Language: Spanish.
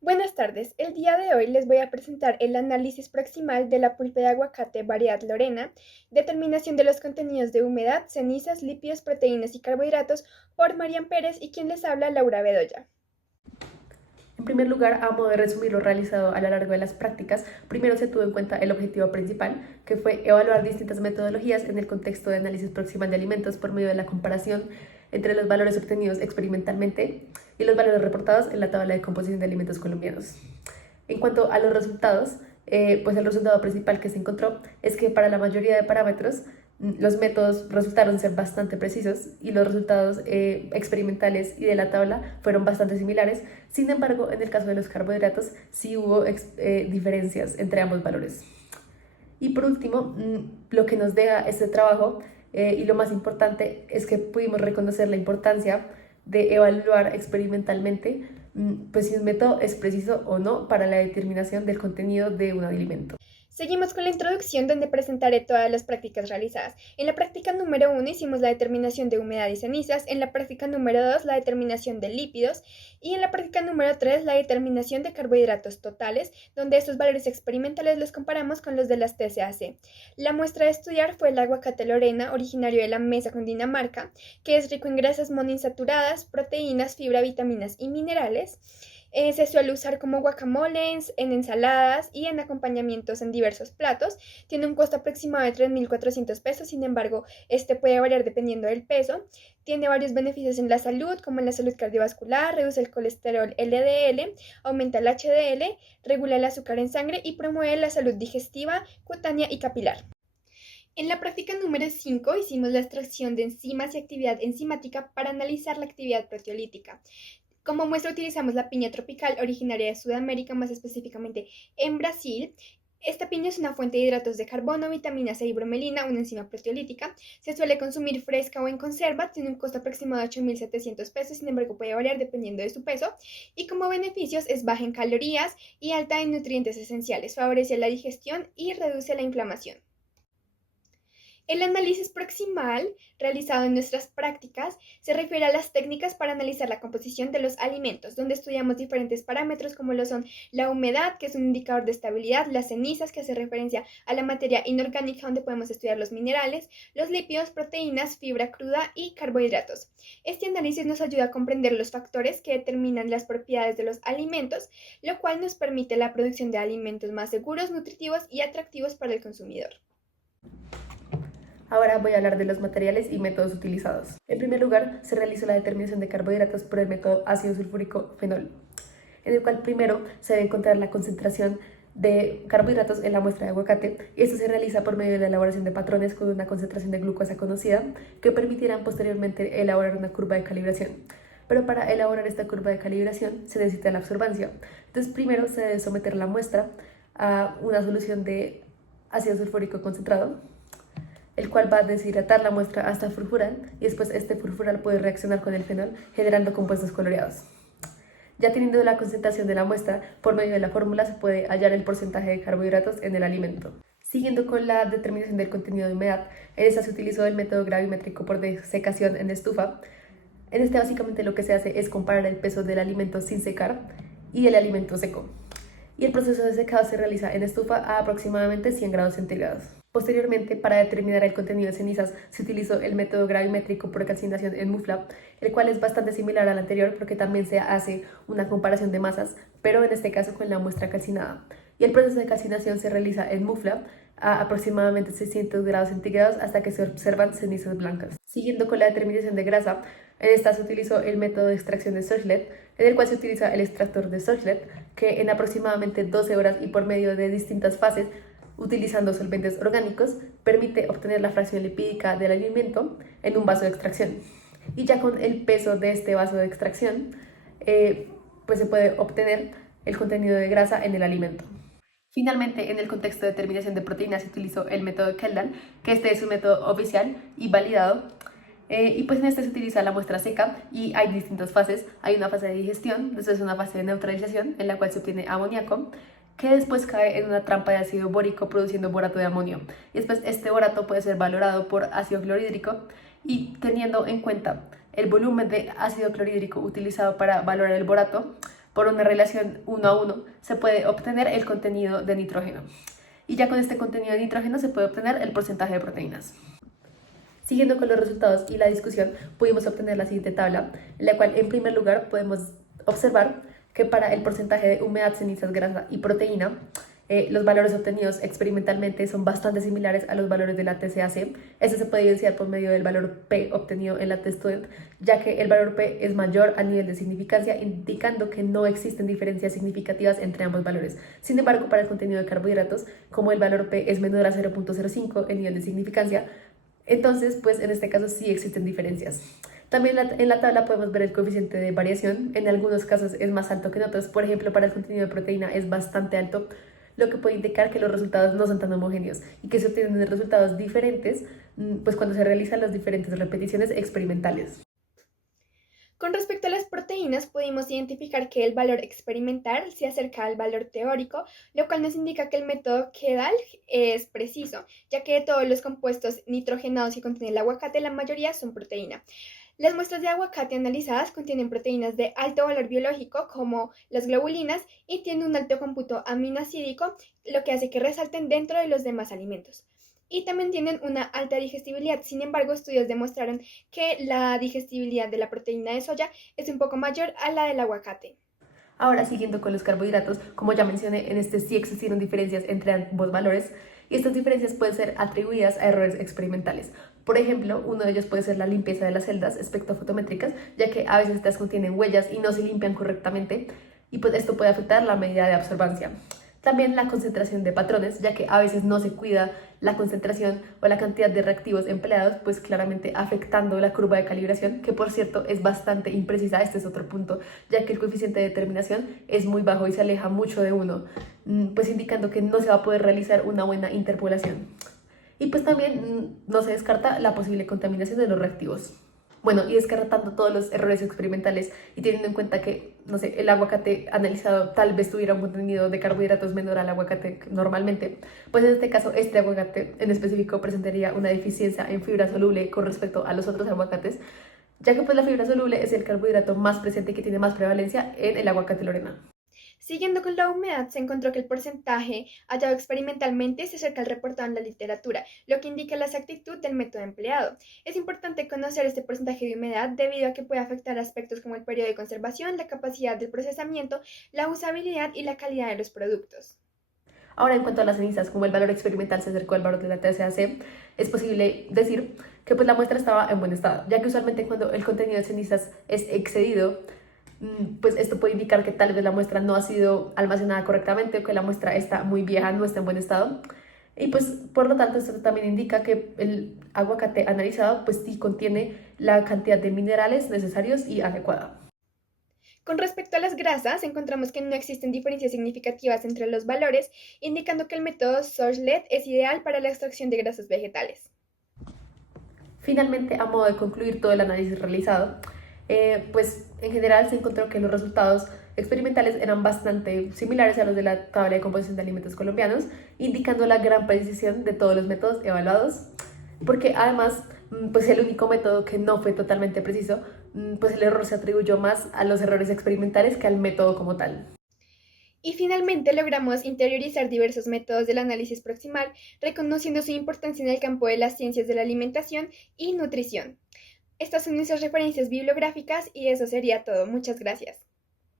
Buenas tardes, el día de hoy les voy a presentar el análisis proximal de la pulpa de aguacate variedad Lorena, determinación de los contenidos de humedad, cenizas, lípidos, proteínas y carbohidratos por Marian Pérez y quien les habla Laura Bedoya. En primer lugar, a modo de resumir lo realizado a lo largo de las prácticas, primero se tuvo en cuenta el objetivo principal, que fue evaluar distintas metodologías en el contexto de análisis proximal de alimentos por medio de la comparación entre los valores obtenidos experimentalmente y los valores reportados en la tabla de composición de alimentos colombianos. En cuanto a los resultados, pues el resultado principal que se encontró es que para la mayoría de parámetros los métodos resultaron ser bastante precisos y los resultados experimentales y de la tabla fueron bastante similares. Sin embargo, en el caso de los carbohidratos sí hubo diferencias entre ambos valores. Y por último, lo que nos deja este trabajo y lo más importante es que pudimos reconocer la importancia de evaluar experimentalmente pues si un método es preciso o no para la determinación del contenido de un alimento. Seguimos con la introducción donde presentaré todas las prácticas realizadas. En la práctica número 1 hicimos la determinación de humedad y cenizas, en la práctica número 2 la determinación de lípidos y en la práctica número 3 la determinación de carbohidratos totales, donde estos valores experimentales los comparamos con los de las TCAC. La muestra de estudiar fue el aguacate Lorena, originario de la Mesa Cundinamarca, que es rico en grasas monoinsaturadas, proteínas, fibra, vitaminas y minerales. Se suele usar como guacamole, en ensaladas y en acompañamientos en diversos platos. Tiene un costo aproximado de 3.400 pesos, sin embargo, este puede variar dependiendo del peso. Tiene varios beneficios en la salud, como en la salud cardiovascular, reduce el colesterol LDL, aumenta el HDL, regula el azúcar en sangre y promueve la salud digestiva, cutánea y capilar. En la práctica número 5 hicimos la extracción de enzimas y actividad enzimática para analizar la actividad proteolítica. Como muestra utilizamos la piña tropical originaria de Sudamérica, más específicamente en Brasil. Esta piña es una fuente de hidratos de carbono, vitamina C y bromelina, una enzima proteolítica. Se suele consumir fresca o en conserva, tiene un costo aproximado de 8.700 pesos, sin embargo puede variar dependiendo de su peso. Y como beneficios es baja en calorías y alta en nutrientes esenciales, favorece la digestión y reduce la inflamación. El análisis proximal, realizado en nuestras prácticas, se refiere a las técnicas para analizar la composición de los alimentos, donde estudiamos diferentes parámetros como lo son la humedad, que es un indicador de estabilidad, las cenizas, que hace referencia a la materia inorgánica, donde podemos estudiar los minerales, los lípidos, proteínas, fibra cruda y carbohidratos. Este análisis nos ayuda a comprender los factores que determinan las propiedades de los alimentos, lo cual nos permite la producción de alimentos más seguros, nutritivos y atractivos para el consumidor. Ahora voy a hablar de los materiales y métodos utilizados. En primer lugar, se realizó la determinación de carbohidratos por el método ácido sulfúrico fenol, en el cual primero se debe encontrar la concentración de carbohidratos en la muestra de aguacate, y esto se realiza por medio de la elaboración de patrones con una concentración de glucosa conocida que permitirán posteriormente elaborar una curva de calibración. Pero para elaborar esta curva de calibración se necesita la absorbancia. Entonces primero se debe someter la muestra a una solución de ácido sulfúrico concentrado, el cual va a deshidratar la muestra hasta furfurar, y después este furfural puede reaccionar con el fenol generando compuestos coloreados. Ya teniendo la concentración de la muestra, por medio de la fórmula se puede hallar el porcentaje de carbohidratos en el alimento. Siguiendo con la determinación del contenido de humedad, en esta se utilizó el método gravimétrico por desecación en estufa. En este básicamente lo que se hace es comparar el peso del alimento sin secar y del alimento seco. Y el proceso de secado se realiza en estufa a aproximadamente 100 grados centígrados. Posteriormente, para determinar el contenido de cenizas, se utilizó el método gravimétrico por calcinación en mufla, el cual es bastante similar al anterior porque también se hace una comparación de masas, pero en este caso con la muestra calcinada. Y el proceso de calcinación se realiza en mufla a aproximadamente 600 grados centígrados hasta que se observan cenizas blancas. Siguiendo con la determinación de grasa, en esta se utilizó el método de extracción de Sochlet, en el cual se utiliza el extractor de Sochlet, que en aproximadamente 12 horas y por medio de distintas fases, utilizando solventes orgánicos, permite obtener la fracción lipídica del alimento en un vaso de extracción. Y ya con el peso de este vaso de extracción, pues se puede obtener el contenido de grasa en el alimento. Finalmente, en el contexto de determinación de proteínas se utilizó el método Keldan, que este es un método oficial y validado. Y pues en este se utiliza la muestra seca y hay distintas fases. Hay una fase de digestión, después una fase de neutralización en la cual se obtiene amoníaco, que después cae en una trampa de ácido bórico produciendo borato de amonio. Y después este borato puede ser valorado por ácido clorhídrico, y teniendo en cuenta el volumen de ácido clorhídrico utilizado para valorar el borato, por una relación 1 a 1 se puede obtener el contenido de nitrógeno. Y ya con este contenido de nitrógeno se puede obtener el porcentaje de proteínas. Siguiendo con los resultados y la discusión, pudimos obtener la siguiente tabla, en la cual en primer lugar podemos observar que para el porcentaje de humedad, cenizas, grasa y proteína, los valores obtenidos experimentalmente son bastante similares a los valores de la TCAC. Eso se puede evidenciar por medio del valor P obtenido en la TESTUDENT, ya que el valor P es mayor a nivel de significancia, indicando que no existen diferencias significativas entre ambos valores. Sin embargo, para el contenido de carbohidratos, como el valor P es menor a 0.05 en nivel de significancia, entonces, pues en este caso sí existen diferencias. También en la tabla podemos ver el coeficiente de variación. En algunos casos es más alto que en otros. Por ejemplo, para el contenido de proteína es bastante alto, lo que puede indicar que los resultados no son tan homogéneos y que se obtienen resultados diferentes pues cuando se realizan las diferentes repeticiones experimentales. Con respecto a las proteínas, pudimos identificar que el valor experimental se acerca al valor teórico, lo cual nos indica que el método Kedal es preciso, ya que de todos los compuestos nitrogenados que contiene el aguacate, la mayoría son proteína. Las muestras de aguacate analizadas contienen proteínas de alto valor biológico, como las globulinas, y tienen un alto cómputo aminoácidico, lo que hace que resalten dentro de los demás alimentos. Y también tienen una alta digestibilidad. Sin embargo, estudios demostraron que la digestibilidad de la proteína de soya es un poco mayor a la del aguacate. Ahora, siguiendo con los carbohidratos, como ya mencioné, en este sí existieron diferencias entre ambos valores y estas diferencias pueden ser atribuidas a errores experimentales. Por ejemplo, uno de ellos puede ser la limpieza de las celdas espectrofotométricas, ya que a veces estas contienen huellas y no se limpian correctamente y pues esto puede afectar la medida de absorbancia. También la concentración de patrones, ya que a veces no se cuida la concentración o la cantidad de reactivos empleados, pues claramente afectando la curva de calibración, que por cierto es bastante imprecisa. Este es otro punto, ya que el coeficiente de determinación es muy bajo y se aleja mucho de 1, pues indicando que no se va a poder realizar una buena interpolación. Y pues también no se descarta la posible contaminación de los reactivos. Bueno, y descartando todos los errores experimentales y teniendo en cuenta que, no sé, el aguacate analizado tal vez tuviera un contenido de carbohidratos menor al aguacate normalmente, pues en este caso este aguacate en específico presentaría una deficiencia en fibra soluble con respecto a los otros aguacates, ya que pues la fibra soluble es el carbohidrato más presente y que tiene más prevalencia en el aguacate Lorena. Siguiendo con la humedad, se encontró que el porcentaje hallado experimentalmente se acerca al reportado en la literatura, lo que indica la exactitud del método empleado. Es importante conocer este porcentaje de humedad debido a que puede afectar aspectos como el periodo de conservación, la capacidad del procesamiento, la usabilidad y la calidad de los productos. Ahora, en cuanto a las cenizas, como el valor experimental se acercó al valor de la TCAC, es posible decir que pues la muestra estaba en buen estado, ya que usualmente cuando el contenido de cenizas es excedido, pues esto puede indicar que tal vez la muestra no ha sido almacenada correctamente o que la muestra está muy vieja, no está en buen estado. Y pues por lo tanto esto también indica que el aguacate analizado pues sí contiene la cantidad de minerales necesarios y adecuada. Con respecto a las grasas, encontramos que no existen diferencias significativas entre los valores, indicando que el método Source-Led es ideal para la extracción de grasas vegetales. Finalmente, a modo de concluir todo el análisis realizado, pues en general se encontró que los resultados experimentales eran bastante similares a los de la tabla de composición de alimentos colombianos, indicando la gran precisión de todos los métodos evaluados, porque además, pues el único método que no fue totalmente preciso, pues el error se atribuyó más a los errores experimentales que al método como tal. Y finalmente logramos interiorizar diversos métodos del análisis proximal, reconociendo su importancia en el campo de las ciencias de la alimentación y nutrición. Estas son nuestras referencias bibliográficas y eso sería todo. Muchas gracias.